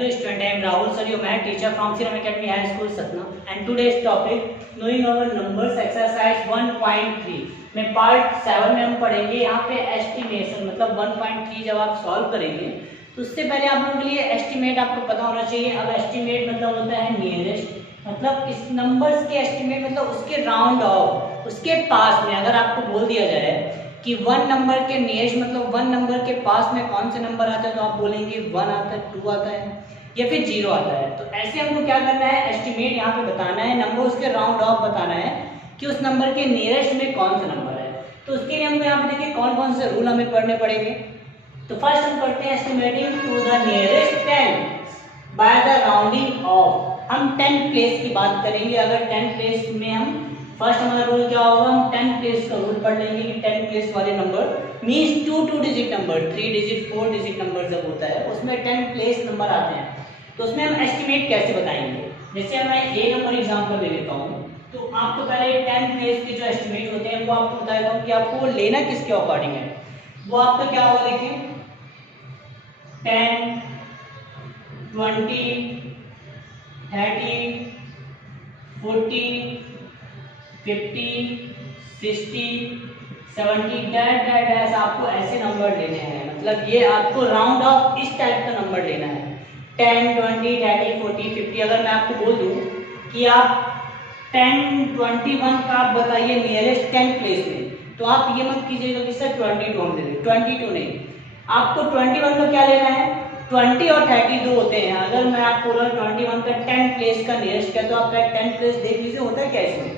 Hello student, I am Rahul sir, your math teacher from Serum Academy High School Satna, and today's topic knowing our numbers exercise 1.3 में part 7 में हम पढ़ेंगे यहाँ पे estimation मतलब 1.3 जब आप सॉल्व करेंगे तो उससे पहले आप लोगों के लिए एस्टिमेट आपको पता होना चाहिए। अब एस्टिमेट मतलब होता है नियरेस्ट, मतलब इस नंबर्स के एस्टिमेट मतलब उसके राउंड ऑफ, उसके पास में अगर आपको बोल दिया जाए कि 1 नंबर के नियरेस्ट मतलब 1 नंबर के पास में कौन से नंबर आता है तो आप बोलेंगे 1 आता है, 2 आता है या फिर 0 आता है। तो ऐसे हमको क्या करना है, एस्टिमेट यहाँ पे बताना है, नंबर उसके राउंड ऑफ बताना है कि उस नंबर के नियरेस्ट में कौन सा नंबर है। तो उसके लिए हमको यहाँ पे देखिए कौन कौन से रूल हमें पढ़ने पड़ेंगे। तो फर्स्ट हम पढ़ते हैं estimating to the nearest 10 by the rounding off. हम 10 प्लेस की बात करेंगे। अगर 10 प्लेस में हम फर्स्ट हमारा रूल क्या होगा, हम 10 प्लेस का रूल पढ़ लेंगे कि 10 प्लेस वाले number means 2 digit number, 3 digit 4 digit number जब होता है उसमें 10 प्लेस नंबर आते हैं। तो उसमें हम एस्टिमेट कैसे बताएंगे, जैसे मैं एक नंबर एग्जांपल ले लेता हूँ। तो आपको पहले 10 प्लेस के जो एस्टिमेट होते हैं वो आपको बताता हूँ कि आपको लेना किसके अकॉर्डिंग है। वो आपका क्या होगा, देखिए 10, 20, 30, 40, 50, 60, 70 डैश आपको ऐसे नंबर लेने हैं। मतलब ये आपको राउंड ऑफ इस टाइप का नंबर लेना है। 10, 20, 30, 40, 50। अगर मैं आपको बोल दूं कि आप 10, 21 का आप बताइए नियरेस्ट 10 प्लेस में, तो आप ये मत कीजिएगा कि सर 22 हम दे दें। 22 नहीं, आपको 21 का क्या लेना है, 20 और 30 दो होते हैं। अगर मैं आपको 21 का 10 प्लेस का नियरेस्ट क्या, तो आपका 10 प्लेस देख लीजिए होता है क्या इसमें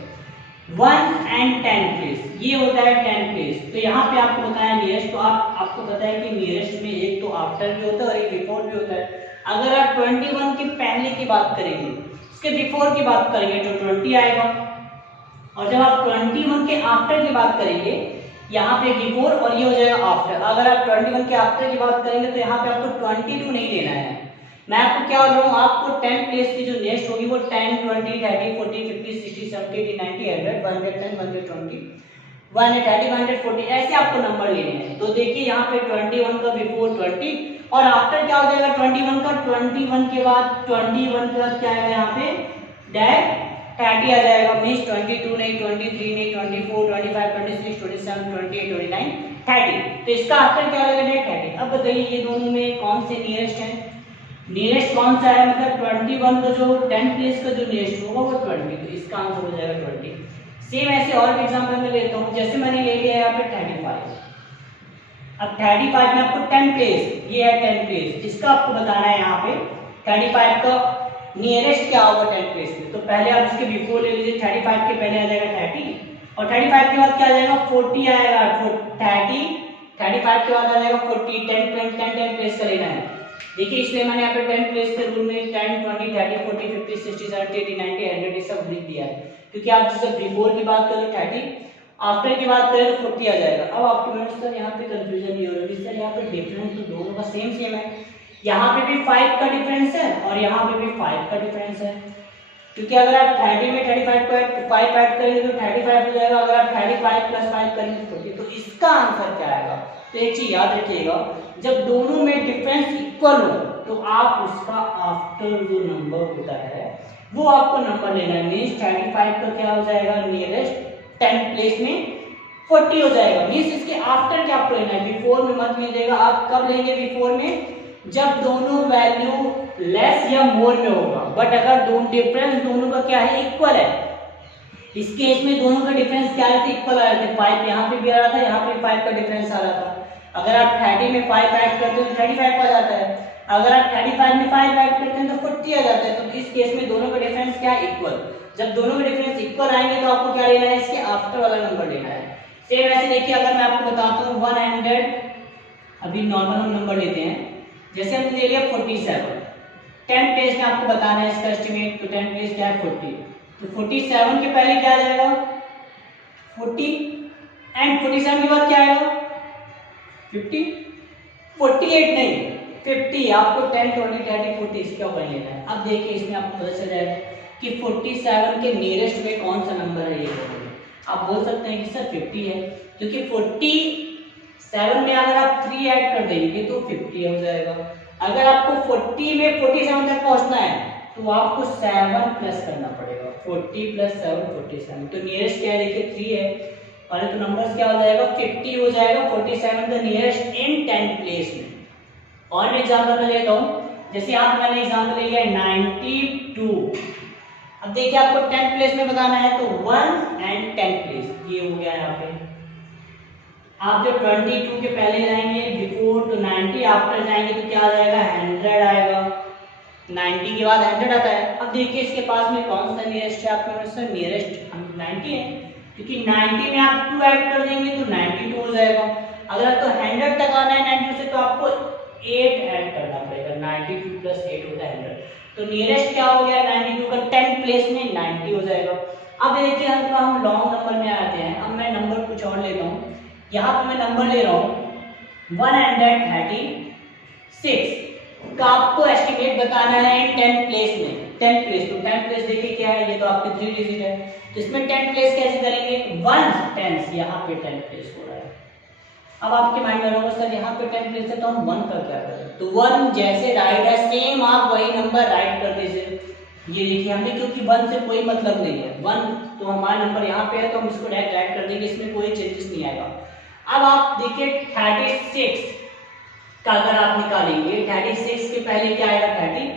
1 and 10 प्लेस, ये होता है 10 प्लेस। तो यहाँ पे आपको बताया नियरेस्ट, तो आपको पता है कि नियरेस्ट में एक तो आफ्टर भी होता है और एक बिफोर भी होता है। अगर आप 21 के पहले की बात करेंगे, उसके बिफोर की बात करेंगे तो 20 आएगा, और जब आप 21 के आफ्टर की बात करेंगे यहाँ पे बिफोर और ये हो जाएगा आफ्टर। अगर आप 21 के आफ्टर की बात करेंगे तो यहाँ पे आपको 22 नहीं लेना है। मैं आपको क्या बोल रहा हूँ, आपको 10 प्लेस की जो नेक्स्ट होगी वो 10, 20, 30, 40, 50, 60, 70, 80, 90, 100, 110, 120, 130, 140 ऐसे आपको नंबर लेने हैं। तो देखिए यहाँ पे 21 का बिफोर 20 और आफ्टर क्या हो जाएगा 21 का, 21 के बाद 21 के बाद क्या आएगा यहाँ पे डायरेक्ट 30 आ जाएगा। मीन्स 22 नहीं, 23 नहीं, 24, 25, 26, 27, 28, 29, 30। तो इसका आफ्टर क्या हो जाएगा 30। अब बताइए ये दोनों में कौन से नियरेस्ट है, नियरेस्ट कौन सा है, मतलब 21 का जो 10 प्लेस का जो नियरेस्ट होगा वो 20, तो इसका आंसर हो जाएगा 20। सेम ऐसे और भी एग्जांपल मैं लेता हूँ, जैसे मैंने ले लिया यहाँ पे 35। अब 35 में आपको 10 प्लेस, ये है 10 प्लेस, इसका आपको बताना है यहाँ पे 35 का नियरेस्ट क्या होगा 10 प्लेस में। तो पहले आप इसके बिफोर ले लीजिए, 35 के पहले आ जाएगा 30 और 35 के बाद क्या आ जाएगा 40 आएगा, 30, 35 के बाद आ जाएगा 40, 10 प्लेस का लेना है। देखिए इसलिए मैंने यहाँ पे 10 प्लेस के रूल में 10, 20, 30, 40, 50, 60, 70, 80, 90, 100 ये सब लिख दिया है, क्योंकि आप जैसे बिफोर की बात करें 30, आफ्टर की बात करें तो 40 आ जाएगा। अब आपको मैंने सर यहाँ पे कंफ्यूजन नहीं हो रहा है, सर यहाँ पे डिफरेंस तो दोनों का सेम है, यहाँ पे भी 5 का डिफरेंस है और यहाँ पे भी 5 का डिफरेंस है, क्योंकि अगर आप 30 में 35 को 5 ऐड करेंगे तो 35 हो जाएगा, अगर आप 35 + 5 करेंगे तो 40। तो इसका आंसर क्या आएगा, तो एक चीज याद रखिएगा, जब दोनों में डिफरेंस इक्वल हो तो आप उसका आफ्टर जो नंबर होता है वो आपको नंबर लेना है। मीन्स 35 का क्या हो जाएगा नियरेस्ट 10 प्लेस में 40 हो जाएगा। मीन्स इसके आफ्टर क्या आपको लेना है, बिफोर में मत लीजिएगा। आप कब लेंगे बिफोर में, जब दोनों वैल्यू लेस या मोर में होगा, बट अगर दोनों डिफरेंस दोनों का क्या है इक्वल है, इस केस में दोनों का डिफरेंस क्या है इक्वल आ रहे थे, 5 यहाँ पे भी आ रहा था, यहाँ पे 5 का डिफरेंस आ रहा था। अगर आप 30 में 5 ऐड करते हो तो 35 आ जाता है, अगर आप 35 में 5 ऐड करते हैं तो 40 आ जाता है। तो इस केस में दोनों का डिफरेंस क्या है इक्वल। जब दोनों का डिफरेंस इक्वल आएंगे तो आपको क्या लेना है, इसके आफ्टर वाला नंबर लेना है। सेम ऐसे देखिए, अगर मैं आपको बताता हूँ 100, अभी नॉर्मल हम नंबर लेते हैं, जैसे हमने ले लिया 47, 10 प्लेस में आपको बताना है इसका एस्टिमेट, तो 10 प्लेस क्या है 40, तो 47 के पहले क्या आ जाएगा 40 एंड 47 के बाद क्या आएगा 50, 48 नहीं 50। आपको 10, 20, 30, 40 इसके ऊपर लेना है। अब देखिए इसमें आपको पता चल जाएगा कि 47 के नियरेस्ट में कौन सा नंबर है। ये आप बोल सकते हैं कि सर 50 है, क्योंकि 47 में अगर आप 3 ऐड कर देंगे तो 50 हो जाएगा। अगर आपको 40 में 47 तक पहुंचना है तो आपको 7 प्लस करना पड़ेगा। 40 प्लस 7 47। तो नियरेस्ट क्या है देखिए 3 है, पहले तो नंबर्स क्या हो जाएगा 50 हो जाएगा, 47 द नियरेस्ट इन 10 प्लेस में। और एग्जांपल मैं लेता हूं, जैसे यहाँ पे मैंने एग्जांपल लिया 92। अब देखिए आपको 10 प्लेस में बताना है तो 1 एंड 10 प्लेस, ये हो गया यहाँ पे। आप जब 22 के पहले जाएंगे बिफोर तो 90, आफ्टर जाएंगे तो क्या आ जाएगा 100 आएगा, 90 के बाद 100 आता है। अब देखिए इसके पास में कौन सा नियरेस्ट है आपके पास, नियरेस्ट 90 है, क्योंकि 90 में आप 2 ऐड कर देंगे तो 92 हो जाएगा। अगर आपको 100 तक आना है 92 से तो आपको 8 ऐड करना पड़ेगा, 92 प्लस 8 होता है 100। तो नियरेस्ट क्या हो गया 92 का 10 प्लेस में 90 हो जाएगा। अब देखिए हम लॉन्ग नंबर में आते हैं। अब मैं नंबर कुछ और लेता हूँ, यहाँ पे मैं नंबर ले रहा हूँ 136 का आपको एस्टिमेट बताना है 10 प्लेस में। 10 प्लेस तो 10 प्लेस देखिए क्या है, ये तो आपके 3 डिजिट है, तो इसमें 10 प्लेस कैसे करेंगे, 1 टेंस, यहाँ पे 10 प्लेस हो रहा है। अब आपके माइंड में होगा सर यहाँ पे 10 प्लेस है तो हम 1 का क्या करें, तो 1 जैसे राइट है सेम आप वही नंबर राइट कर दीजिए। ये देखिए हमने, क्योंकि 1 से कोई मतलब नहीं है, 1 तो हमारा नंबर यहाँ पे है तो हम इसको डायरेक्ट राइट कर देंगे, इसमें कोई चेंजेस नहीं आएगा। अब आप देखिए 36 का अगर आप निकालेंगे, 36 के पहले क्या आएगा 30,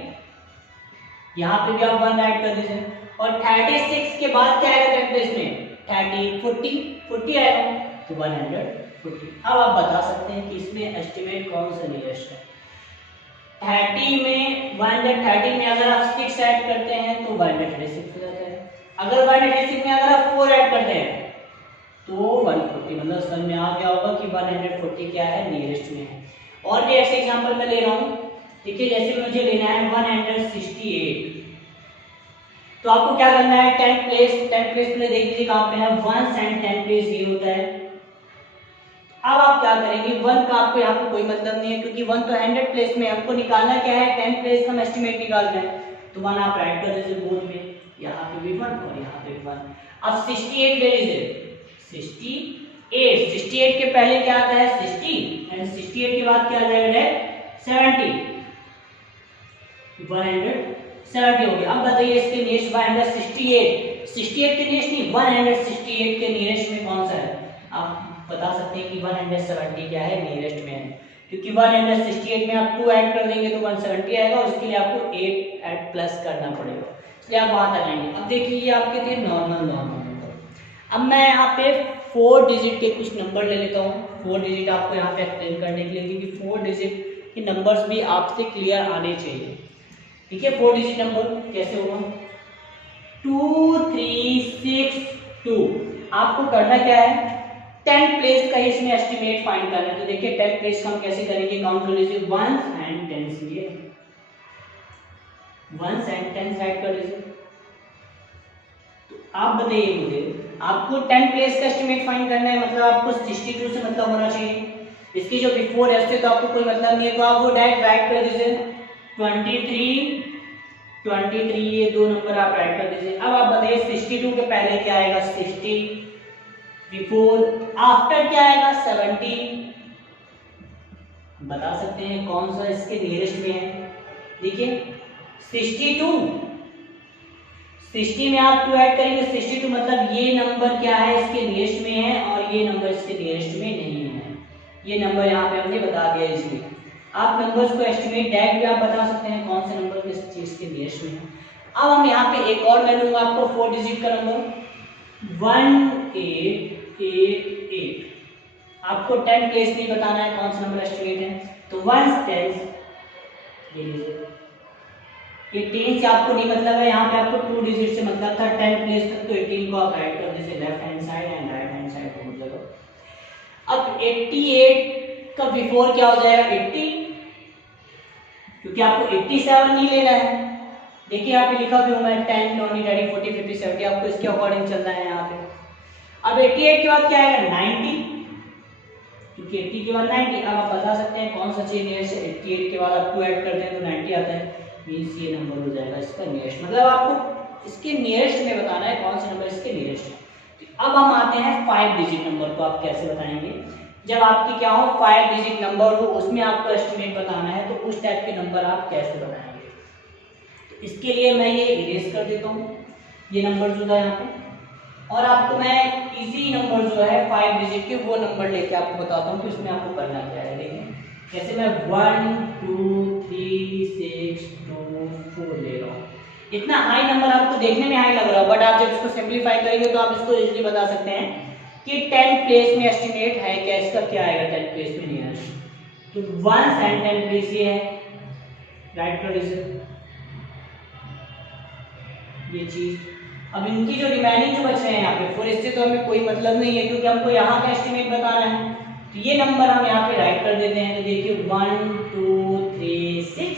यहाँ पे भी आप 1 ऐड कर दीजिए, और 36 के बाद क्या आएगा 10 प्लेस में 30, 40 आएगा तो 140। अब आप बता सकते हैं कि इसमें एस्टिमेट कौन सा नियरेस्ट है। 30 में 130 में अगर आप 6 ऐड करते हैं तो 136 हो जाता है। अगर 136 में अगर आप 4 ऐड करते हैं तो 140, मतलब समझ में आ गया होगा कि 140 क्या है नियरेस्ट में है। और भी ऐसे एग्जांपल मैं ले रहा हूँ, देखिए जैसे मुझे लेना है 168, तो आपको क्या करना है 10 प्लेस में देख लीजिए कहाँ पे है 1 एंड 10 प्लेस ये होता है। अब आप क्या करेंगे, 1 का आपको यहाँ पे कोई मतलब नहीं है, क्योंकि 1 तो 100 प्लेस में, हमको निकालना क्या है 10 प्लेस का हम एस्टिमेट निकालना है, तो 1 आप ऐड कर दीजिए बोर्ड में, यहाँ पे भी 1 और यहाँ पे 1। अब 68 ले लीजिए, 68 के पहले क्या आता है 60 एंड 68 के बाद क्या आ जाएगा 70, 170 हो गया। अब बताइए इसके नियरेस्ट 168 के नियरेस्ट नहीं, 168 के नियरेस्ट में कौन सा है, आप बता सकते हैं कि 170 क्या है नियरेस्ट में है, क्योंकि 168 में आप 2 ऐड कर देंगे तो 170 आएगा, और उसके लिए आपको 8 ऐड प्लस करना पड़ेगा, इसलिए आप वहां तक आएंगे। अब देखिए ये आपके थे नॉर्मल नंबर। अब मैं यहाँ पे 4 डिजिट के कुछ नंबर ले लेता हूँ, 4 डिजिट आपको यहाँ पे एक्सप्लेन करने के लिए, क्योंकि 4 डिजिट के नंबर्स भी आपसे क्लियर आने चाहिए। ठीक है, 4 डिजिट नंबर कैसे होगा 2362। आपको करना क्या है 10 प्लेस का इसमें एस्टिमेट फाइंड करना है। तो देखिए 10 प्लेस का हम कैसे करेंगे, काउंट कर लीजिए 1 एंड 10 से 1 एंड 10 ऐड कर लीजिए। तो आप बताइए मुझे, आपको 10 प्लेस का एस्टिमेट फाइंड करना है, मतलब आपको 62 से मतलब होना चाहिए, इसकी जो बिफोर है उससे तो आपको कोई मतलब नहीं है, तो आप वो डायरेक्ट राइट कर दीजिए 23 ये 2 नंबर आप राइट कर दीजिए। अब आप बताइए 62 के पहले क्या आएगा 60, बिफोर आफ्टर क्या आएगा 70, बता सकते हैं कौन सा इसके नियरेस्ट में है। देखिए 60 में आप 2 ऐड करेंगे 62, मतलब ये नंबर क्या है इसके नियरेस्ट में है, और ये नंबर इसके नियरेस्ट में नहीं है, ये नंबर यहाँ पे हमने बता दिया। इसलिए आप नंबर्स को एस्टिमेट डायरेक्ट भी आप बता सकते हैं कौन से नंबर किस चीज के नियरेस्ट में है। अब हम यहाँ पे एक और मैं दूंगा आपको 4 डिजिट का नंबर 1888। आपको 10 प्लेस नहीं बताना है कौन सा नंबर एस्टिमेट है, तो 1 10 ये लीजिए, ये 10 से आपको नहीं मतलब है, यहाँ पे आपको 2 डिजिट से मतलब था 10 प्लेस तक, तो 18 को आप राइट कर दीजिए left hand side and right hand side दोनों जगह। अब 88 का बिफोर क्या हो जाएगा 80, क्योंकि आपको 87 नहीं लेना है। देखिए यहाँ पे लिखा भी हूँ मैं 10 20 30 40 50 70, आपको इसके अकॉर्डिंग चलना है यहाँ पे। अब 88 के बाद क्या आएगा 90, क्योंकि 80 के बाद 90। अब आप बता सकते हैं कौन सा चाहिए नियरेस्ट, 88 के बाद आप 2 ऐड करते हैं तो 90 आता है, मींस ये नंबर हो जाएगा इसका नियरेस्ट, मतलब आपको इसके नियरेस्ट में बताना है कौन सा नंबर इसके नियरेस्ट है। अब हम आते हैं 5 डिजिट नंबर को, आप कैसे बताएंगे जब आपकी क्या हो 5 डिजिट नंबर हो, उसमें आपको एस्टिमेट बताना है, तो उस टाइप के नंबर आप कैसे बताएंगे। तो इसके लिए मैं ये इरेज कर देता हूँ ये नंबर जो था यहाँ पे, और आपको मैं इजी नंबर जो है 5 डिजिट के वो नंबर लेके आपको बताता हूँ। तो इसमें आपको करना क्या है, देखिए जैसे मैं 1 2 3 6 2 4 ले रहा हूँ। इतना हाई नंबर आपको देखने में हाई लग रहा है, बट आप जब इसको सिंप्लीफाई करेंगे तो आप इसको इजीली बता सकते हैं कि 10 प्लेस में एस्टिमेट है क्या, इसका क्या आएगा 10 प्लेस में नियरेस्ट। तो 1 एंड 10 प्लेस ये है, राइट कर दीजिए ये चीज। अब इनकी जो रिमेनिंग जो बच रहे हैं यहाँ पे 4, इससे तो हमें कोई मतलब नहीं है, क्योंकि हमको यहाँ का एस्टिमेट बताना है। तो ये नंबर हम यहाँ पे राइट कर देते हैं। तो देखिए 1 2 3 6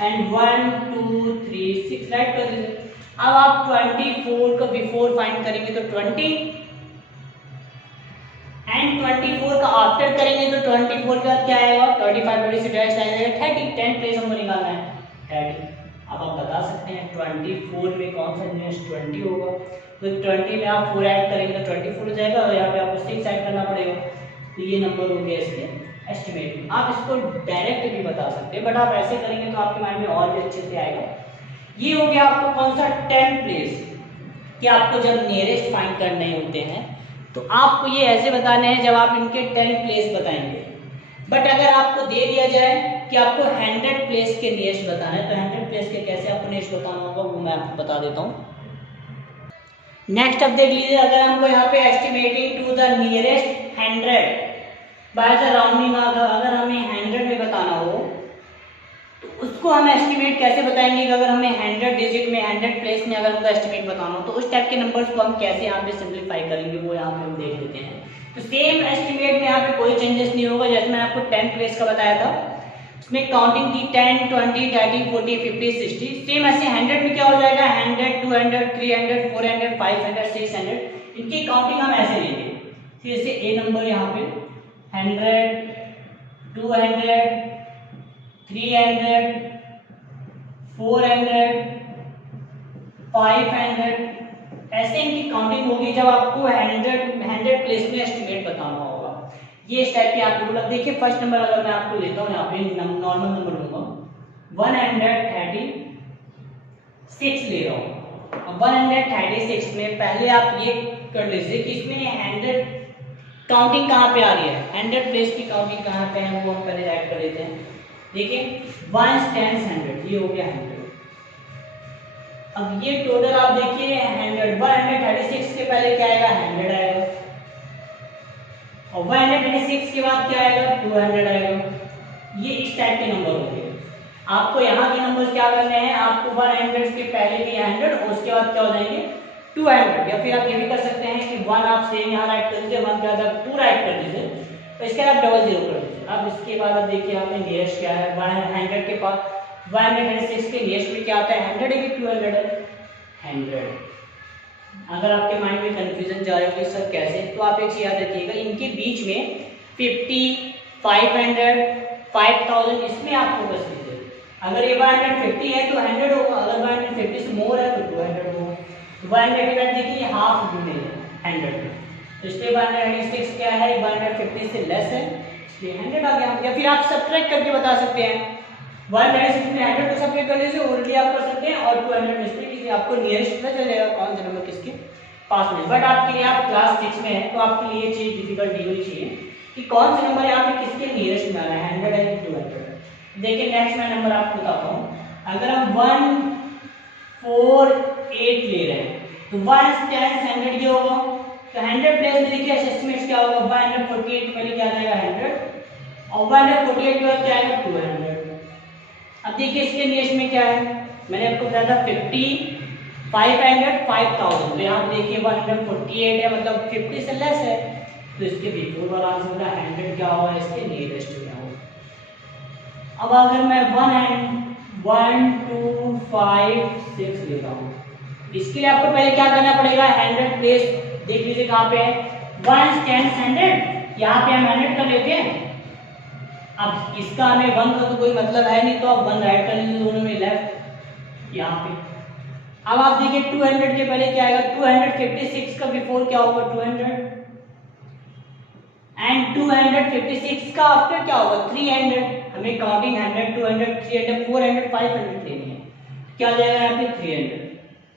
एंड 1 2 3 6 राइट कर दीजिए। अब आप 24 का बिफोर फाइंड करेंगे तो 20 एंड 24 का आफ्टर करेंगे तो 24 का क्या आएगा, 25 26 डैश आएगा 30। 10 प्लेस हमको निकालना है 30। अब आप बता सकते हैं 24 में कौन सा नियरेस्ट 20 होगा। तो 20 में आप 4 ऐड करेंगे तो 24 हो जाएगा, और यहाँ पे आपको 6 ऐड करना पड़ेगा। तो ये नंबर हो गया इसके एस्टिमेट। आप इसको डायरेक्ट भी बता सकते हैं, बट आप ऐसे करेंगे तो आपके माइंड में और भी अच्छे से आएगा। ये हो गया आपको कौन सा 10 प्लेस कि आपको जब नियरेस्ट फाइंड करने होते हैं तो आपको ये ऐसे बताने हैं जब आप इनके 10 प्लेस बताएंगे। बट अगर आपको दे दिया जाए कि आपको 100 प्लेस के नियरेस्ट बताना है, तो 100 प्लेस के कैसे आपको नियरेस्ट बताना होगा वो मैं आपको बता देता हूँ। नेक्स्ट अब देख लीजिए, अगर हमको यहाँ पे estimating to the nearest 100 by the rounding, अगर हमें 100 में बताना हो तो उसको हम एस्टिमेट कैसे बताएंगे। कि अगर हमें 100 डिजिट में 100 प्लेस में अगर हमको एस्टिमेट बताना हो तो उस टाइप के नंबर्स को हम कैसे यहाँ पे सिंप्लीफाई करेंगे वो यहाँ पे हम देख लेते हैं। तो सेम एस्टिमेट में यहाँ पे कोई चेंजेस नहीं होगा। जैसे मैंने आपको 10 प्लेस का बताया था, उसमें काउंटिंग थी 10 20 30 40 50 60। सेम ऐसे 100 में क्या हो जाएगा, 100 200 300 400 500 600, इनकी काउंटिंग हम ऐसे लेंगे। जैसे ए नंबर यहाँ पे 100 200 300 400 500, ऐसे इनकी काउंटिंग होगी जब आपको 100 प्लेस में एस्टिमेट बताना होगा। ये इस टाइप की आपको मतलब देखिए फर्स्ट नंबर अगर मैं आपको लेता हूँ यहाँ पे नॉर्मल नंबर लूंगा 136 ले रहा हूँ। अब 136 में पहले आप ये कर लीजिए कि इसमें 100 काउंटिंग कहाँ पे आ रही है, 100 प्लेस की काउंटिंग कहाँ पे है वो हम पहले ऐड कर लेते हैं। देखिए 1 10 100 ये हो गया 100। अब ये टोटल आप देखिए 100 136 के पहले क्या आएगा 100 आएगा, और 136 के बाद क्या आएगा 200 आएगा। ये इस टाइप के नंबर होंगे। आपको यहाँ के नंबर क्या करने हैं, आपको 100 के पहले के 100 और उसके बाद क्या हो जाएंगे 200। या फिर आप ये भी कर सकते हैं कि 1 आप सेम यहाँ राइट कर दीजिए, 1 के बाद आप 2 राइट कर दीजिए, तो इसके बाद आप डबल 0 कर दीजिए। अब इसके बाद आप देखिए यहाँ पे नियरेस्ट क्या है 100 के पास 136 के नियरेस्ट में क्या आता है 100 है कि 200 है 100। अगर आपके माइंड में कंफ्यूजन जा रहा है कि सर कैसे, तो आप एक चीज याद रखिएगा इनके बीच में 50 500 5000 इसमें आप फोकस कीजिए। अगर ये 150 है तो 100 होगा, अगर 150 से मोर है तो 200 होगा। 100 के बाद देखिए हाफ भी नहीं है 100 में, तो इसलिए 196 क्या है 150 से लेस है इसलिए 100 आ गया। या फिर आप सब्ट्रैक्ट करके बता सकते हैं 196 में 100 को सब्ट्रैक्ट कर लीजिए, ऑलरेडी आप कर सकते हैं, और 200 में से आपको नियरेस्ट पता चल जाएगा कौन सा नंबर किसके पास में। बट आपके लिए आप क्लास 6 में है तो आपके लिए ये चीज डिफिकल्ट नहीं होनी चाहिए कि कौन से नंबर यहाँ पे किसके नियरेस्ट में आ रहा है 100 है कि 200। देखिए नेक्स्ट मैं नंबर आपको बताता हूँ। अगर हम 148 ले रहे हैं तो 1 10 100 ये होगा, तो 100 प्लेस में देखिए एस्टिमेट क्या होगा 148 पहले क्या आ जाएगा 100 और 148 के बाद क्या आएगा 200। अब देखिए इसके नियरेस्ट में क्या है, मैंने आपको बताया था 50 500 5000, तो यहाँ देखिए 148 है मतलब 50 से लेस है, तो इसके बिफोर वाला आंसर होगा 100 क्या होगा इसके नियरेस्ट क्या होगा। अब अगर मैं 1 2 5 6 लेता हूँ, इसके लिए आपको पहले क्या करना पड़ेगा 100 प्लेस देख लीजिए कहाँ पे है 1 10 100, यहाँ पे हम 100 कर लेते हैं। अब इसका हमें 1 का तो कोई मतलब है नहीं, तो आप 1 राइट कर लीजिए दोनों में लेफ्ट यहाँ पे। अब आप देखिए 200 के पहले क्या आएगा 256 का बिफोर क्या होगा 200, एंड 256 का आफ्टर क्या होगा 300, हमें काउंटिंग 100 200 300 400 500 लेनी है, क्या आ जाएगा यहाँ पे 300।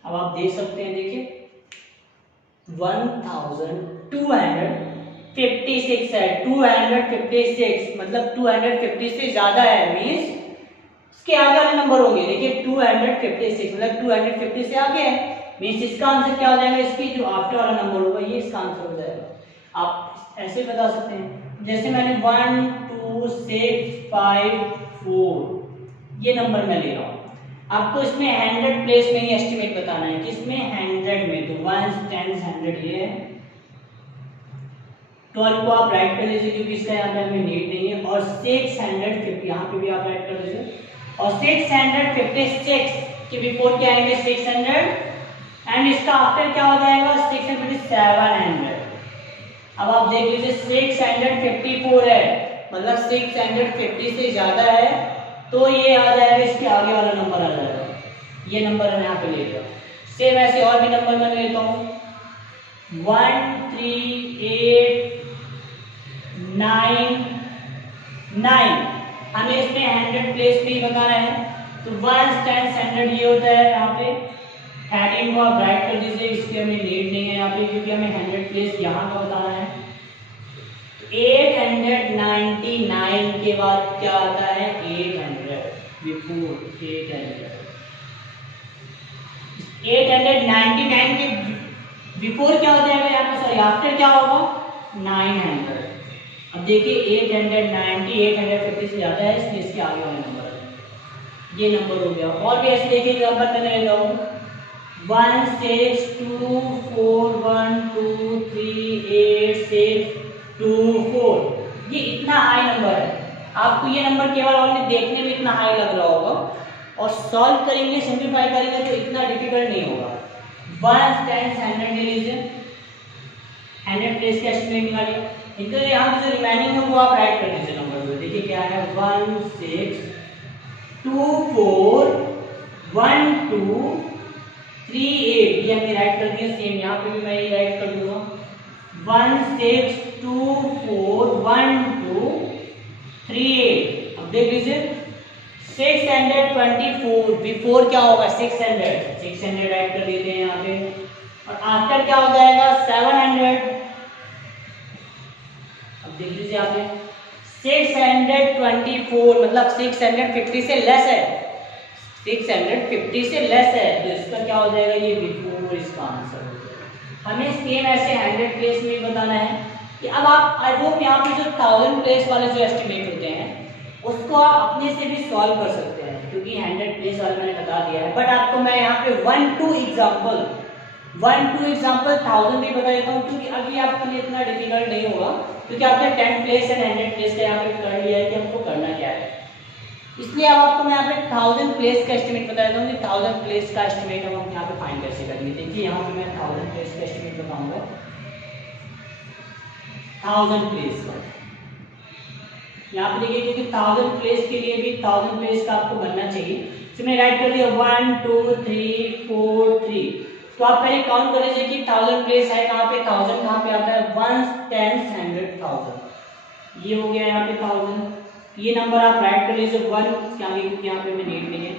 अब आप देख सकते हैं, देखिए 1256 है, 256 मतलब 250 से ज्यादा है, मींस इसके आगे वाले नंबर होंगे। देखिए 256 मतलब 250 से आगे है, मींस इसका आंसर क्या हो जाएगा, इसकी जो आफ्टर वाला नंबर होगा ये इसका आंसर हो जाएगा। आप ऐसे बता सकते हैं, जैसे मैंने 1 2 6 5 4 ये नंबर मैं ले रहा हूँ, आपको इसमें 100 प्लेस में ही एस्टिमेट बताना है, किसमें 100 में, तो 1 10 100 ये है। 12 को आप राइट कर लीजिए क्योंकि इसका यहाँ पे हमें नीड नहीं है, और 650 यहाँ पे भी आप राइट कर लीजिए, और 656 के बिफोर क्या आएंगे 600 एंड इसका आफ्टर क्या हो जाएगा 700। अब आप देख लीजिए 654 है, मतलब 650 से ज्यादा है, तो ये आ जाएगा, इसके आगे वाला नंबर आ जाएगा, ये नंबर हम यहाँ पे लेगा। सेम ऐसे और भी नंबर मैं लेता हूँ 1 3 8 9 9, हमें इसमें 100 प्लेस भी बताना है, तो 1 10 100 ये होता है यहाँ पे। 13 को आप राइट कर दीजिए, इसकी हमें नीड नहीं है यहाँ पे क्योंकि हमें 100 प्लेस यहाँ का बताना है। 899 के बाद क्या आता है 800 बिफोर 899 के बिफोर क्या हो जाएगा यहाँ पे, सॉरी आफ्टर क्या होगा 900। अब देखिए 890 850 से ज्यादा है, इसलिए इसके आगे वाला नंबर है, ये नंबर हो गया। और भी ऐसे देखिए नंबर मैंने ले लो 1 6 2 4 1 2 3 8 6 2 4, ये इतना हाई नंबर है, आपको ये नंबर केवल ओनली देखने में इतना हाई लग रहा होगा, और सॉल्व करेंगे सिंपलीफाई करेंगे तो इतना डिफिकल्ट नहीं होगा। 1 10 100 ले लीजिए, 100 प्लेस का एस्टिमेट निकालिए, इनका यहाँ पे जो रिमेनिंग है वो आप राइट कर दीजिए नंबर को। देखिए क्या है 1 6 2 4 1 2 3 8, ये हमने राइट कर दिया, सेम यहाँ पे भी मैं ये राइट कर दूंगा 1 6 2 4 1 2 3 8। अब देख लीजिए 624 बिफोर क्या होगा 600 राइट कर देते हैं यहाँ पे, और आफ्टर क्या हो जाएगा 700। अब देख लीजिए यहाँ पे 624 मतलब 650 से लेस है, 650 से लेस है, तो इसका क्या हो जाएगा ये बिफोर इसका आंसर हो जाएगा। हमें सेम ऐसे 100 प्लेस में बताना है कि अब आप आई होप यहाँ पे जो 1000 प्लेस वाले जो एस्टिमेट होते हैं उसको आप अपने से भी सॉल्व कर सकते हैं, क्योंकि 100 प्लेस वाला मैंने बता दिया है, बट आपको मैं यहाँ पे 1-2 एग्जांपल 1000 भी बता देता हूँ, क्योंकि अभी आपके लिए इतना डिफिकल्ट नहीं होगा, क्योंकि आपने 10 प्लेस एंड 100 प्लेस का यहाँ पे कर लिया है कि हमको करना क्या है। इसलिए अब आपको मैं यहाँ पे 1000 प्लेस का एस्टिमेट बता देता हूँ कि 1000 प्लेस का एस्टिमेट हम यहाँ पे फाइंड कैसे करेंगे। देखिए यहाँ पे मैं 1000 प्लेस का एस्टिमेट बताऊंगा, 1000 प्लेस का यहाँ पे देखिए, क्योंकि 1000 प्लेस के लिए भी 1000 प्लेस का आपको बनना चाहिए, तो मैं राइट कर दिया 1 2 3 4 3। तो आप पहले काउंट कर लीजिए कि 1000 प्लेस है कहाँ पे, 1000 कहाँ पे आता है 1 10 100 1000, ये हो गया यहाँ पे 1000, ये नंबर आप राइट कर लीजिए 1 क्योंकि यहाँ पे मैं नीड नहीं है।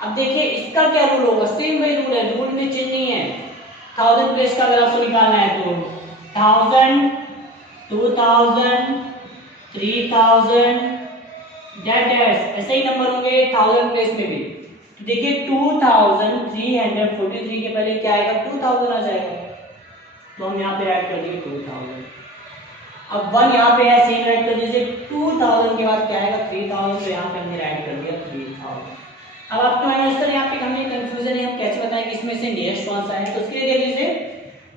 अब देखिए इसका क्या रूल होगा, सेम वही रूल है, रूल में चेंज नहीं है। 1000 प्लेस का अगर आपको निकालना है तो 1000 2000 3000 ऐसे ही नंबर होंगे 1000 प्लेस में भी। तो देखिए 2343 के पहले क्या आएगा 2000 आ जाएगा, तो हम यहाँ पे ऐड कर दिए 2000। अब 1 यहाँ पे है, सेम ऐड कर दीजिए, 2000 के बाद क्या आएगा 3000, तो यहाँ पे हमने ऐड कर दिया 3000। अब आपको आंसर यहाँ पे हमें कंफ्यूजन है, हम कैसे बताएं कि इसमें से नियरेस्ट कौन सा है, तो उसके लिए देख लीजिए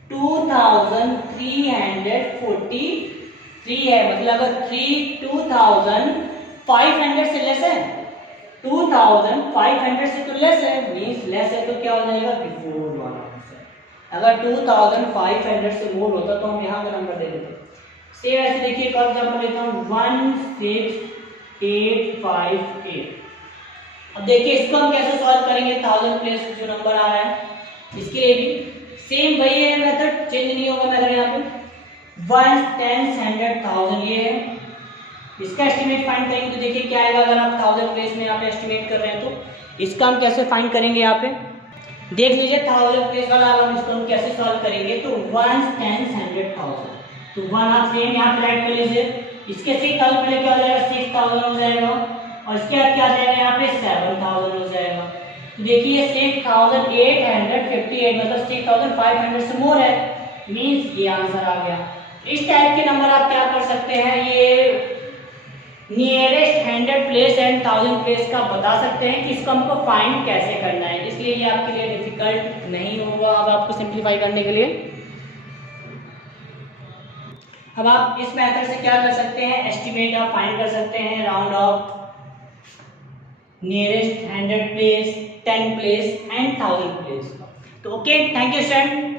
2343 है, मतलब अगर 2500 से लेस है, 2500 से तो लेस है, मींस लेस है, तो क्या हो जाएगा बिफोर वाला आंसर। अगर 2500 से मोर होता तो हम यहाँ का नंबर दे देते। सेम ऐसे देखिए एक और एग्जांपल लेता हूँ 16858। अब देखिए इसको हम कैसे सॉल्व करेंगे, 1000 प्लेस जो नंबर आ रहा है, इसके लिए भी सेम वही है मेथड, चेंज नहीं होगा मेथड यहाँ पे। 1 10 100,000 ये है। इसका एस्टिमेट फाइंड करेंगे तो देखिए क्या आएगा। अगर आप 1000 प्लेस में यहाँ पे एस्टिमेट कर रहे हैं तो इसका हम कैसे फाइंड करेंगे। यहाँ पे देख लीजिए 1000 प्लेस वाला हम इसको हम कैसे सॉल्व करेंगे। तो 1 10 100,000 तो 1 आप सेम यहाँ पे राइट कर लीजिए। इसके 6000 पहले क्या हो जाएगा 6000 हो जाएगा और इसके बाद क्या आ जाएगा यहाँ पे 7000 हो जाएगा। तो देखिए 6858 मतलब 6500 से मोर है, मींस ये आंसर आ गया। इस टाइप के नंबर आप क्या कर सकते हैं, ये नियरेस्ट 100 प्लेस एंड 1000 प्लेस का बता सकते हैं कि इसको हमको फाइंड कैसे करना है। इसलिए ये आपके लिए डिफिकल्ट नहीं होगा अब आपको सिंप्लीफाई करने के लिए। अब आप इस मेथड से क्या कर सकते हैं, एस्टिमेट आप फाइंड कर सकते हैं round of nearest 100 place 10 place and 1000 place. तो ओके, थैंक यू स्टूडेंट।